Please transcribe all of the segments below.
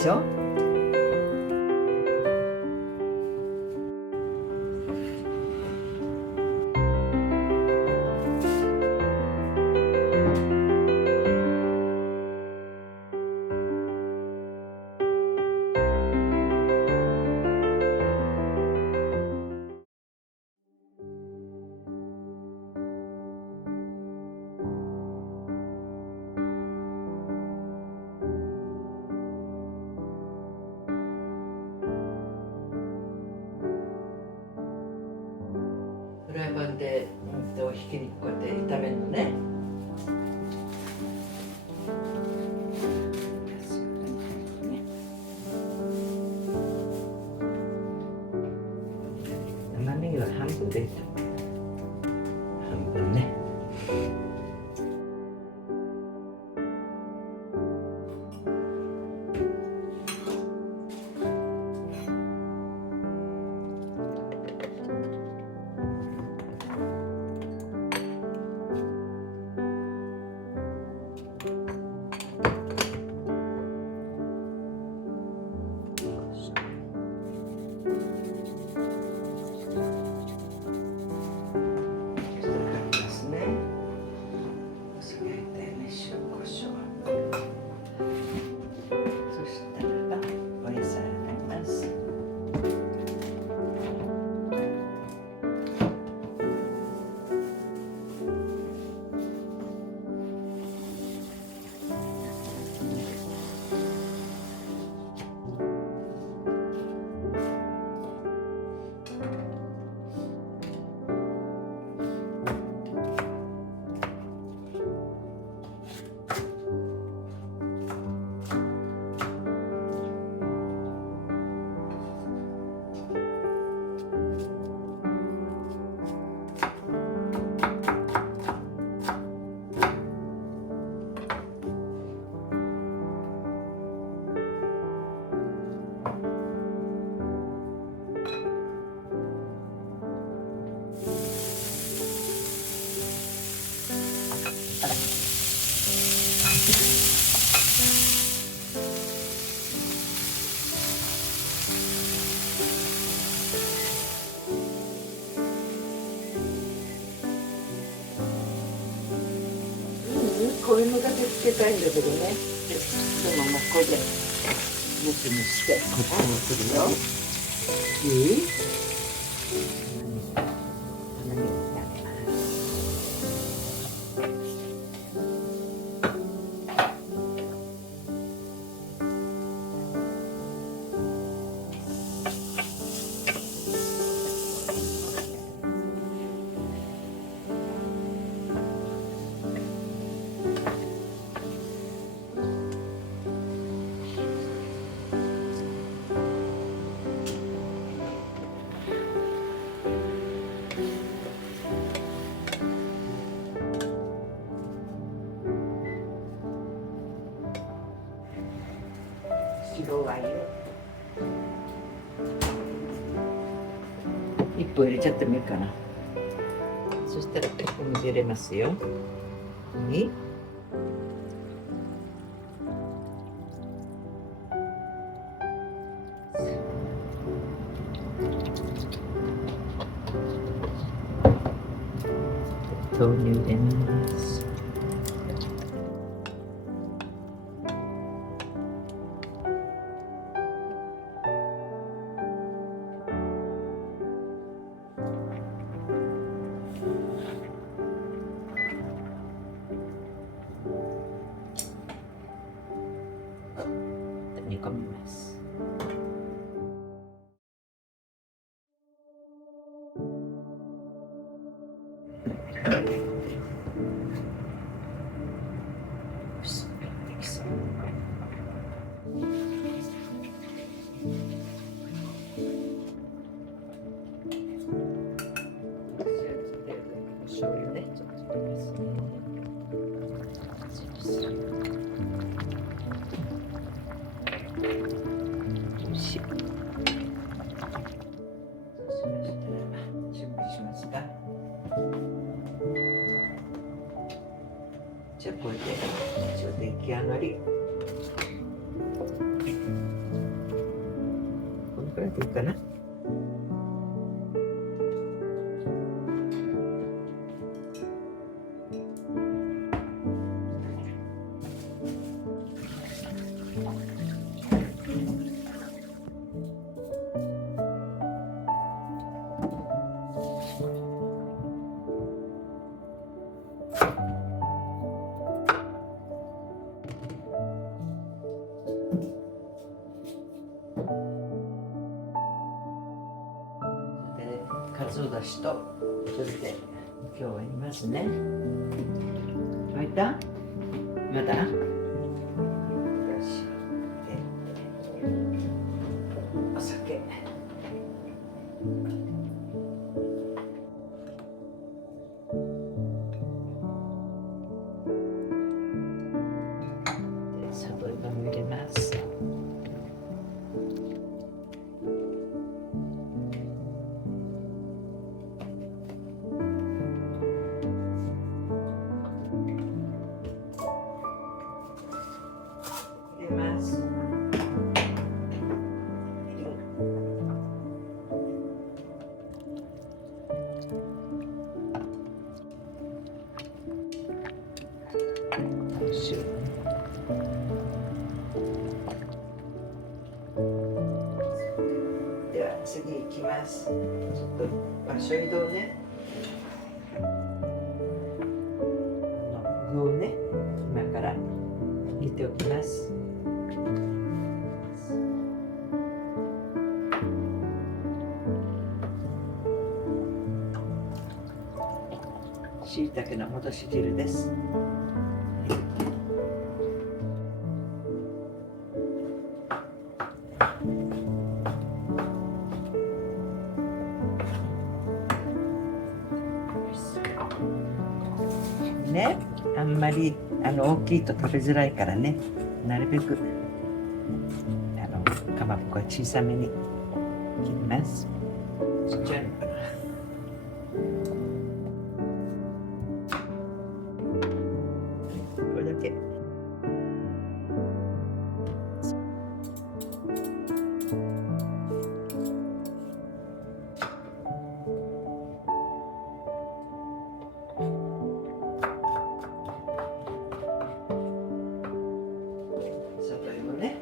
しょ。フライパンでひき肉こうやって炒めるのね。玉ねぎは半分でいいと思う。半分ね。こういうのだけつけたいんだけどね。でももうこれで蒸し蒸してこっちにするよ。いい？白ワイン1本入れちゃってもいいかな。そしたらお水入れますよ。に豆乳入れます。煮込みます。醤油ね、ちょっと入れますね。おいしい。そうしましたら準備しますか。じゃあこれで一応出来上がり。れていいかな。かつおだしとそれで今日は煮ますね。沸いた？まだ？よし。で、お酒。で、サトイモも入れます。では次行きます。ちょっと場所移動ね。具をね、今から煮ておきます。しいたけの戻し汁です。ね、あんまり大きいと食べづらいからね、なるべくかまぼこは小さめに切ります。ちっちゃいのかな。これだけ。里芋ね。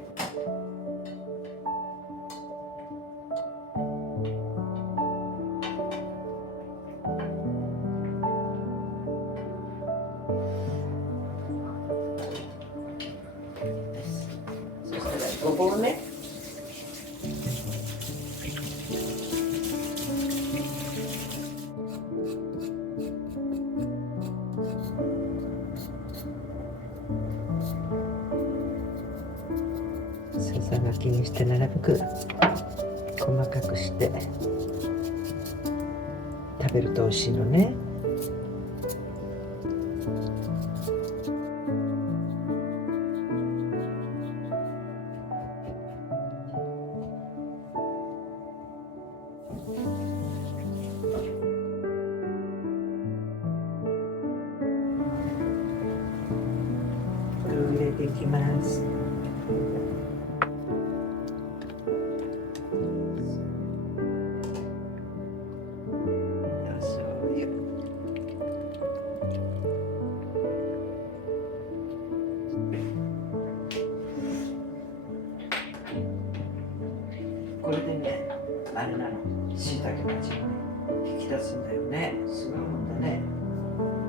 そしたらごぼうね。ささがきにしてなるべく細かくして食べると美味しいのね。これを入れていきます。これでね、あれなの、しいたけの味がね、引き出すんだよね。すごいもんだね。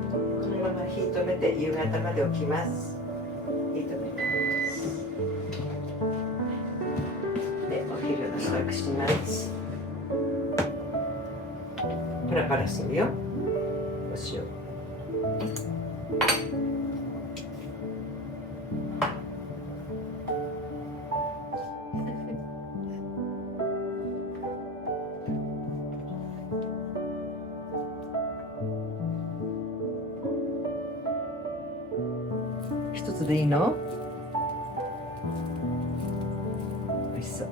このまま火止めて夕方まで置きます。火止めます。で、お昼の支度します。パラパラするよ。お塩。一つでいいの？美味しそう。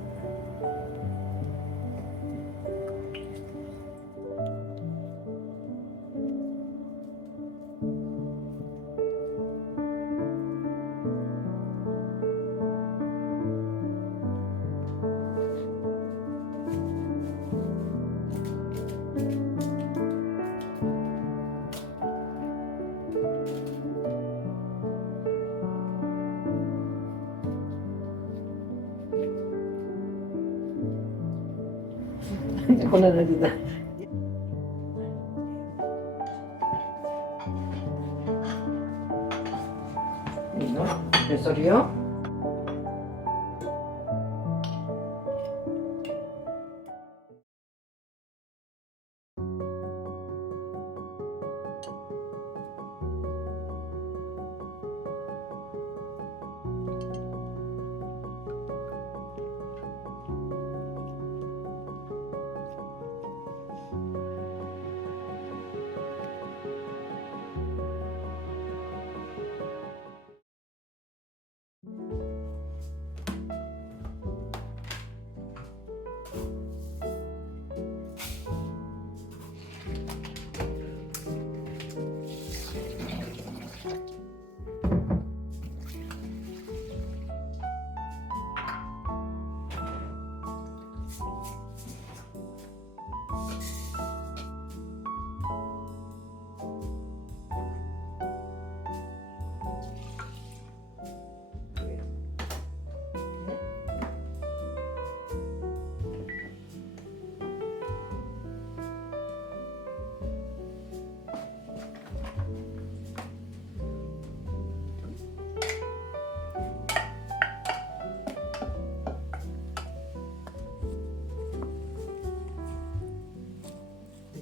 こんな感じだ。いいの？で、それよ。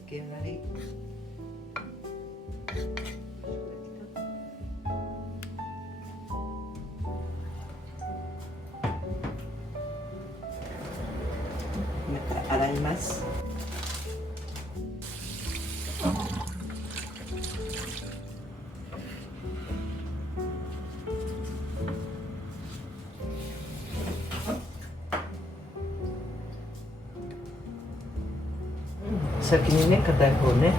出来上がり。また洗います。先にね、硬い方ね。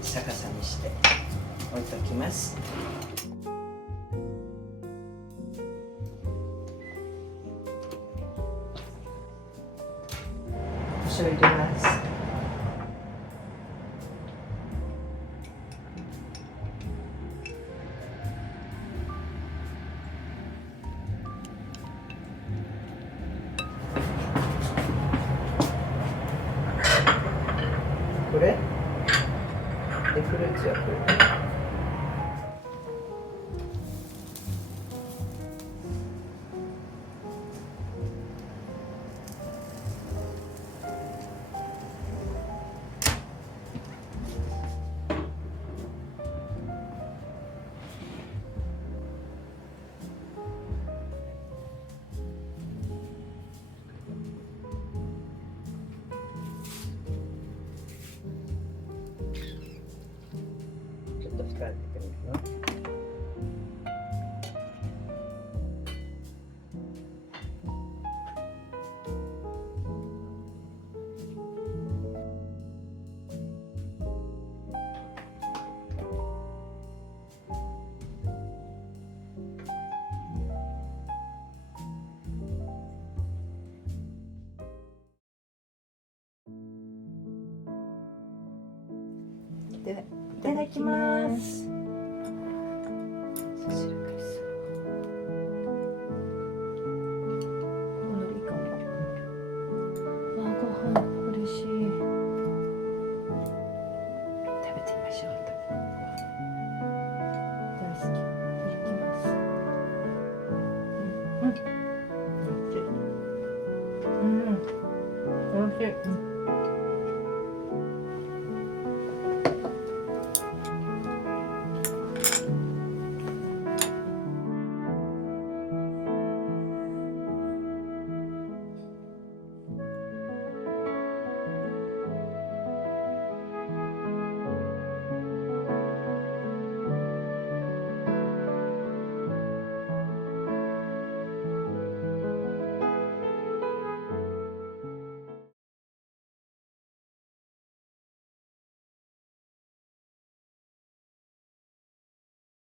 逆さにして置いておきます。お醤油入れます。これでフルーツはこれ。ちょっと控えてみるよ。では、いただきます。おいしい。